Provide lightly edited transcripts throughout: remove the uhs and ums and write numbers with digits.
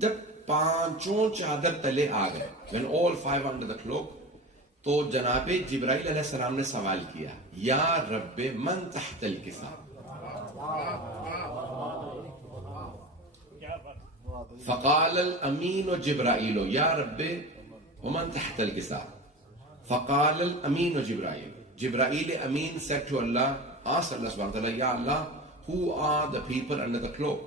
جب پانچوں چادر تلے آ گئے when all five under the cloak تو جناب جبرائیل علیہ السلام نے سوال کیا یا رب من تحت الکسا فقال الامین جبرائیل یا رب ومن تحت الکسا فقال الامین جبرائیل Jibreel Amin said to Allah, asked Allah subhanahu wa ta'ala, Ya Allah, who are the people under the cloak?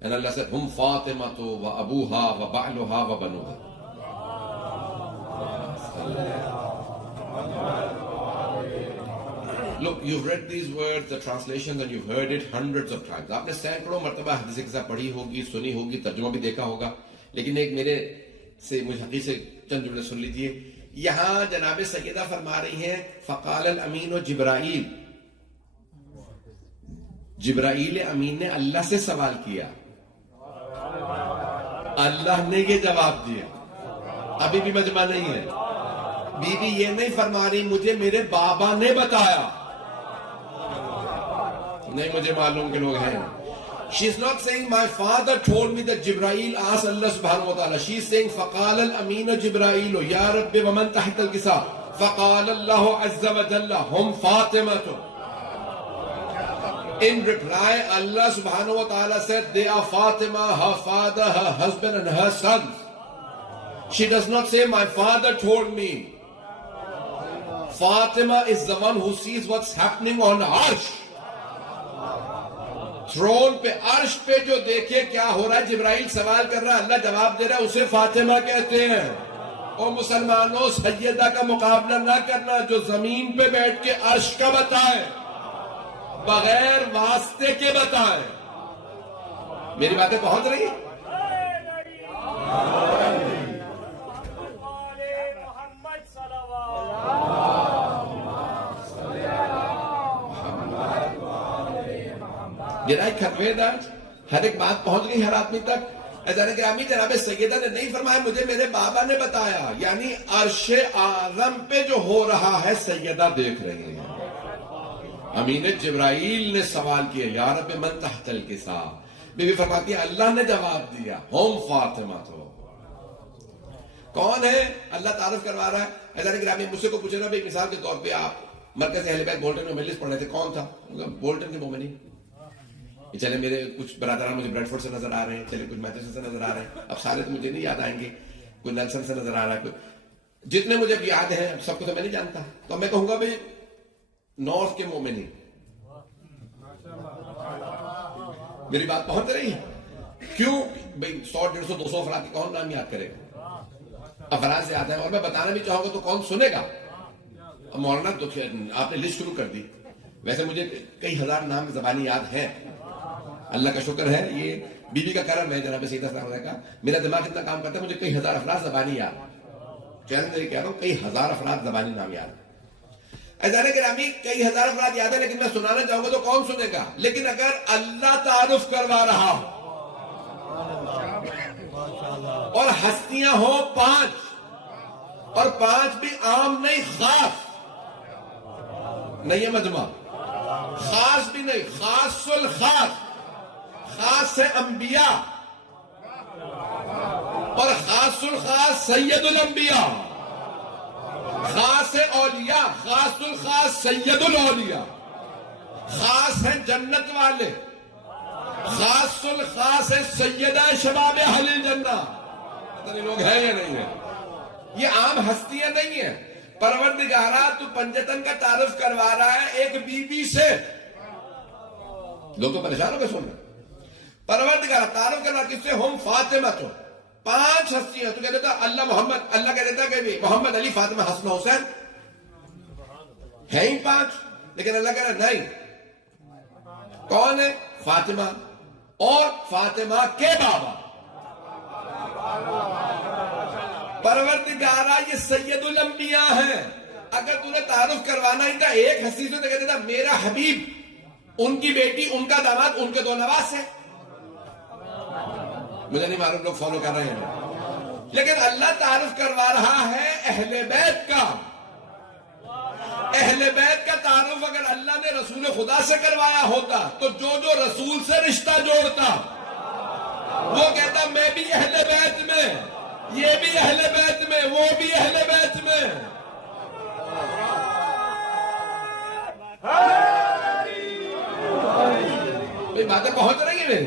And Allah said, Hum Fatimatu wa Abuha wa Ba'luha wa Banuha. Look, you've read these words, the translations, and you've heard it hundreds of times. آپ نے سینکڑوں مرتبہ حدیث کے ساتھ پڑھی ہوگی, سنی ہوگی, ترجمہ بھی دیکھا ہوگا. لیکن ایک میرے سے مجھے حدیث سے چند جملے سن لیجئے. یہاں جناب سیدہ فرما رہی ہیں فقال الامین و جبرائیل, جبرائیل امین نے اللہ سے سوال کیا, اللہ نے یہ جواب دیا. ابھی بھی مجمع نہیں ہے. بی بی یہ نہیں فرما رہی مجھے میرے بابا نے بتایا, نہیں مجھے معلوم کہ لوگ ہیں. She is not saying my father told me that Jibreel asked Allah subhanahu wa ta'ala. She is saying فقال الامین جبرائیل یا رب ومن تحت الکسا فقال اللہ عز و جل ہم Fatima. In reply, Allah subhanahu wa ta'ala said they are Fatima, her father, her husband and her sons. She does not say my father told me. Fatima is the one who sees what's happening on Arsh. Throne پہ, عرش پہ جو دیکھے کیا ہو رہا ہے. جبرائیل سوال کر رہا ہے, اللہ جواب دے رہا ہے, اسے فاطمہ کہتے ہیں. اور مسلمانوں سیدہ کا مقابلہ نہ کرنا جو زمین پہ بیٹھ کے عرش کا بتائے, بغیر واسطے کے بتائے. میری باتیں پہنچ رہی ہیں؟ Did I convey that? ہر ایک بات پہنچ گئی ہر آدمی تک. اذان گرامی جناب سیدہ نے نہیں فرمایا مجھے میرے بابا نے بتایا, یعنی عرش اعظم پہ جو ہو رہا ہے سیدہ دیکھ رہی ہیں. امین جبرائیل نے سوال کیا یا رب من تحت الکسا. بی بی فرماتی ہے اللہ نے جواب دیا ہم فاطمہ. تو کون ہے؟ اللہ تعارف کروا رہا ہے. اذان گرامی مجھ سے کو پوچھے نا بھائی, مثال کے طور پہ آپ مرکز اہل بیت بولٹن میں مجلس پڑھ رہے تھے, کون تھا؟ بولٹن کے مومنی. چلے میرے کچھ برادران مجھے بریڈ فورڈ سے نظر آ رہے ہیں, چلے کچھ میتھسن سے نظر آ رہے ہیں. اب سارے تو مجھے نہیں یاد آئیں گے. کوئی نیلسن سے نظر آ رہا ہے, کوئی جتنے مجھے یاد ہیں سب کو تو میں نہیں جانتا. تو میں کہوں گا بھائی نارتھ کے مومنی. میری بات پہنچ رہی ہے؟ کیوں بھائی 100 150 200 افراد کی کون نام یاد کرے گا؟ افراد سے آتا ہے. اور میں بتانا بھی چاہوں گا تو کون سنے گا؟ مولانا تو آپ نے لسٹ شروع کر دی. ویسے مجھے کئی ہزار نام زبانی یاد ہیں, اللہ کا شکر ہے, یہ بی بی کا کرم ہے. جناب سیدہ صاحب نے کہا میرا دماغ اتنا کام کرتا ہے مجھے کئی ہزار افراد زبانی یاد. چیلنج کہہ رہا ہوں, کئی ہزار افراد زبانی نام یاد. اذان گرامی کئی ہزار افراد یاد ہے, لیکن میں سنانا چاہوں گا تو کون سنے گا؟ لیکن اگر اللہ تعارف کروا رہا ہو اور ہستیاں ہوں 5, اور 5 بھی عام نہیں خاص نہیں ہے مجمع, خاص بھی نہیں, خاص الخاص, خاص ہے انبیاء, اور خاص الخاص سید الانبیاء, خاص ہے اولیاء, خاص الخاص سید الاولیاء, خاص ہے جنت والے, خاص الخاص ہے سیدہ شباب اہل الجنہ. پتہ نہیں لوگ ہیں یا نہیں ہیں. یہ عام ہستیاں نہیں ہیں. پروردگارہ تو پنجتن کا تعارف کروا رہا ہے ایک بی بی سے. لوگ تو پریشان ہو گئے سن رہے. پروردگارہ تعارف کروا کس سے؟ ہم فاطمہ. تو 5 ہستیاں. تو کہہ دیتا اللہ محمد, اللہ کہہ دیتا کہ محمد علی فاطمہ حسن حسین ہیں ہی 5, لیکن اللہ کہہ رہا نہیں. کون ہے؟ فاطمہ اور فاطمہ کے بابا. پروردگارہ یہ سید الانبیاء ہیں. اگر تُو نے تعارف کروانا ہی تھا ایک ہستی سے تو کہہ دیتا میرا حبیب, ان کی بیٹی, ان کا داماد, ان کے 2 نواز ہیں. مجھے نہیں معلوم لوگ فالو کر رہے ہیں, لیکن اللہ تعارف کروا رہا ہے اہل بیت کا. اہل بیت کا تعارف اگر اللہ نے رسول خدا سے کروایا ہوتا تو جو رسول سے رشتہ جوڑتا وہ کہتا میں بھی اہل بیت میں، یہ بھی اہل بیت میں، وہ بھی اہل بیت میں. باتیں پہنچ رہی ہیں میری؟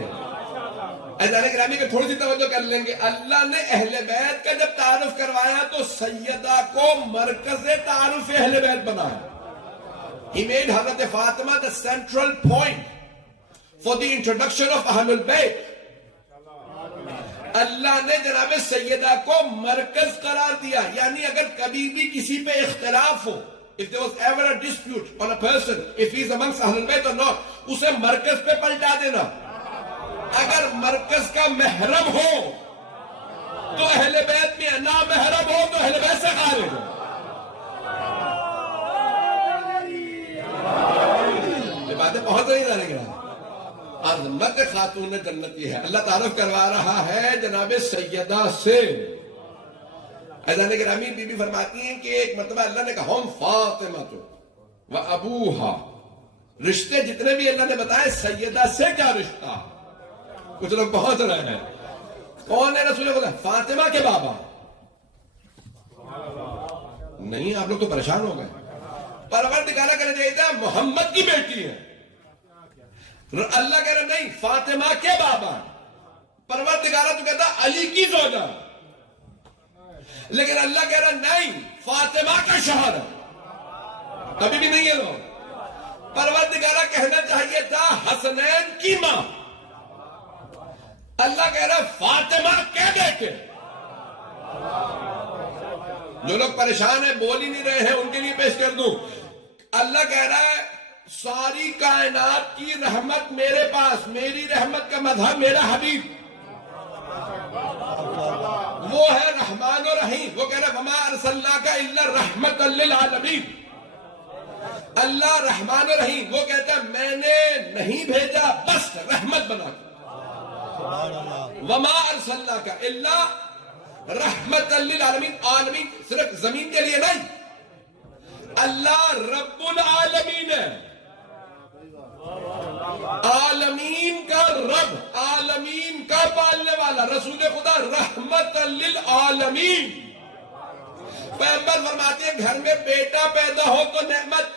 عزیزان گرامی کو تھوڑی سی توجہ کر لیں گے. اللہ نے اہل بیت کا جب تعارف کروایا تو سیدہ کو مرکز تعارف اہل بیت بنایا. He made حضرت Fatima the central point for the introduction of اہل البیت. اللہ نے جناب سیدہ کو مرکز قرار دیا. یعنی اگر کبھی بھی کسی پہ اختلاف ہو, if there was ever a dispute on a person, if he is amongst اہل البیت or not, اسے مرکز پہ پلٹا دینا. اگر مرکز کا محرم ہو تو اہل بیت میں, نہ محرم ہو تو اہل بیت سے خارج ہو. یہ باتیں بہت رہی جانے گا. عظمت خاتون جنت یہ ہے. اللہ تعارف کروا رہا ہے جناب سیدہ سے. عزیزان گرامی بی بی فرماتی ہیں کہ ایک مرتبہ اللہ نے کہا ہم فاطمہ تو و ابوہا, رشتے جتنے بھی اللہ نے بتائے سیدہ سے کیا رشتہ. کچھ لوگ پہنچ رہے ہیں. کون ہے رسول خدا؟ فاطمہ کے بابا. نہیں, آپ لوگ تو پریشان ہو گئے. پروردگار کہنا چاہیے تھا محمد کی بیٹی ہے. اللہ کہہ رہا نہیں, فاطمہ کے بابا. پروردگار تو کہتا علی کی زوجہ, لیکن اللہ کہہ رہا نہیں, فاطمہ کا شوہر ہے. کبھی بھی نہیں ہے لوگ. پروردگار کہنا چاہیے تھا حسنین کی ماں. اللہ کہہ رہا فاطمہ کے بیٹے. جو لوگ پریشان ہیں بول ہی نہیں رہے ہیں ان کے لیے پیش کر دوں. اللہ کہہ رہا ہے ساری کائنات کی رحمت میرے پاس, میری رحمت کا مظہر میرا حبیب, وہ ہے رحمان و رحیم. وہ کہہ رہا وما ارسلناک الا رحمت للعالمین. اللہ رحمان و رحیم, وہ کہتا ہے میں نے نہیں بھیجا بس رحمت بنا کے. وما ارسلناک الا رحمت للعالمین. عالمین صرف زمین کے لیے نہیں, اللہ رب العالمین ہے. عالمین کا رب, عالمین کا پالنے والا, رسول خدا رحمت للعالمین. پیغمبر فرماتے ہیں گھر میں بیٹا پیدا ہو تو نعمت,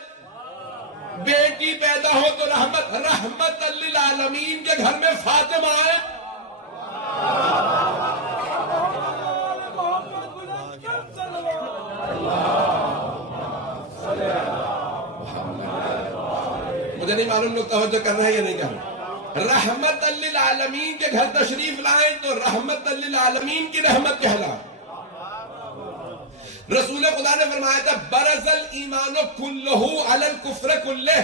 بیٹی پیدا ہو تو رحمت. رحمت للعالمین کے گھر میں فاطمہ ہے. مجھے نہیں معلوم لوگ توجہ کر رہے ہیں یا نہیں کر رہے. رحمت للعالمین کے گھر تشریف لائیں تو رحمت للعالمین کی رحمت کہلا. رسول خدا نے فرمایا تھا برز الایمان کلہ علی الکفر کلہ.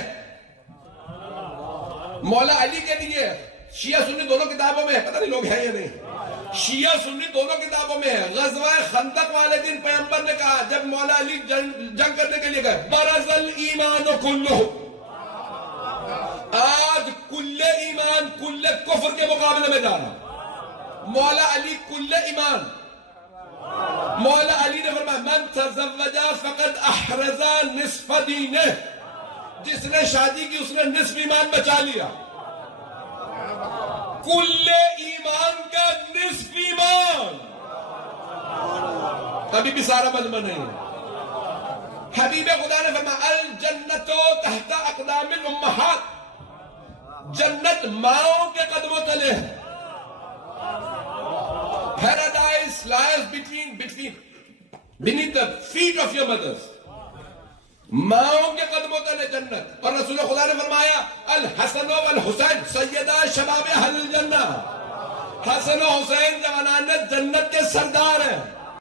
مولا علی کے لیے شیعہ سنی دونوں کتابوں میں ہے, پتہ نہیں لوگ ہیں یا نہیں, شیعہ سنی دونوں کتابوں میں ہے. غزوہ خندق والے دن پیغمبر نے کہا جب مولا علی جنگ کرنے کے لیے گئے برز الایمان کلہ. آج کل ایمان کل کفر کے مقابلے میں جا رہا. مولا علی کل ایمان. مولا علی نے فرمایا من تزوج فقد احرز نصف دینہ. جس نے شادی کی اس نے نصف ایمان بچا لیا. کل ایمان کا نصف ایمان. کبھی بھی سارا مجمع نہیں ہے. حبیب خدا نے فرمایا الجنت تحت اقدام الامہات. جنت ماؤں کے قدموں تلے ہے. Paradise lies beneath the feet of your mothers. ماؤں کے قدموں تلے جنت. اور رسول خدا نے فرمایا الحسن والحسین سیدہ شباب اہل الجنہ. حسن و حسین جوانان جنت کے سردار ہیں.